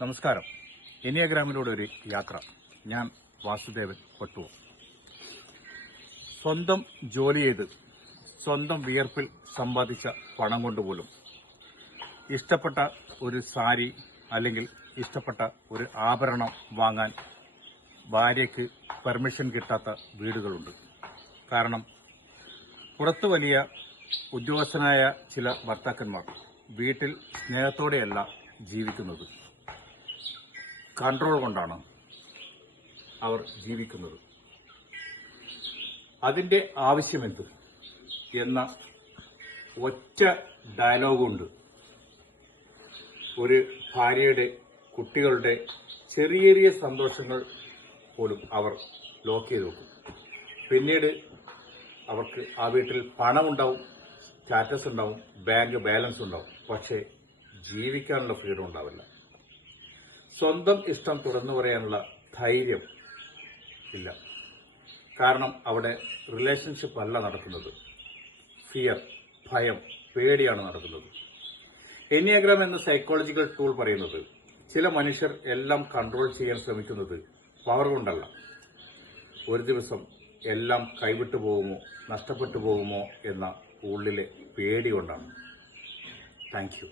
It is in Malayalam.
നമസ്കാരം. എനിയാഗ്രാമിലൂടെ ഒരു യാത്ര. ഞാൻ വാസുദേവൻ കൊട്ടുവ. സ്വന്തം ജോലി ചെയ്ത് സ്വന്തം വിയർപ്പിൽ സമ്പാദിച്ച പണം കൊണ്ടുപോലും ഇഷ്ടപ്പെട്ട ഒരു സാരി അല്ലെങ്കിൽ ഇഷ്ടപ്പെട്ട ഒരു ആഭരണം വാങ്ങാൻ ഭാര്യയ്ക്ക് പെർമിഷൻ കിട്ടാത്ത വീടുകളുണ്ട്. കാരണം പുറത്ത് വലിയ ഉദ്യോഗസ്ഥനായ ചില ഭർത്താക്കന്മാർ വീട്ടിൽ സ്നേഹത്തോടെയല്ല ജീവിക്കുന്നത്, കൺട്രോൾ കൊണ്ടാണ് അവർ ജീവിക്കുന്നത്. അതിന്റെ ആവശ്യമെന്ത് എന്ന ഒറ്റ ഡയലോഗുണ്ട് ഒരു ഭാര്യയുടെ കുട്ടികളുടെ ചെറിയ ചെറിയ സന്തോഷങ്ങൾ പോലും അവർ ലോക്ക് ചെയ്ത് വെക്കും. പിന്നീട് അവർക്ക് ആ വീട്ടിൽ പണമുണ്ടാവും, സ്റ്റാറ്റസ് ഉണ്ടാവും, ബാങ്ക് ബാലൻസ് ഉണ്ടാവും, പക്ഷേ ജീവിക്കാനുള്ള ഫ്രീഡം ഉണ്ടാവില്ല. സ്വന്തം ഇഷ്ടം തുറന്നു പറയാനുള്ള ധൈര്യം ഇല്ല. കാരണം അവിടെ റിലേഷൻഷിപ്പ് അല്ല നടക്കുന്നത്, ഫിയർ, ഭയം, പേടിയാണ് നടക്കുന്നത്. എനിയാഗ്രാം എന്ന സൈക്കോളജിക്കൽ ടൂൾ പറയുന്നത് ചില മനുഷ്യർ എല്ലാം കൺട്രോൾ ചെയ്യാൻ ശ്രമിക്കുന്നത് പവർ കൊണ്ടല്ല, ഒരു ദിവസം എല്ലാം കൈവിട്ടു പോകുമോ, നഷ്ടപ്പെട്ടു പോകുമോ എന്ന ഉള്ളിലെ പേടി കൊണ്ടാണ്. Thank you.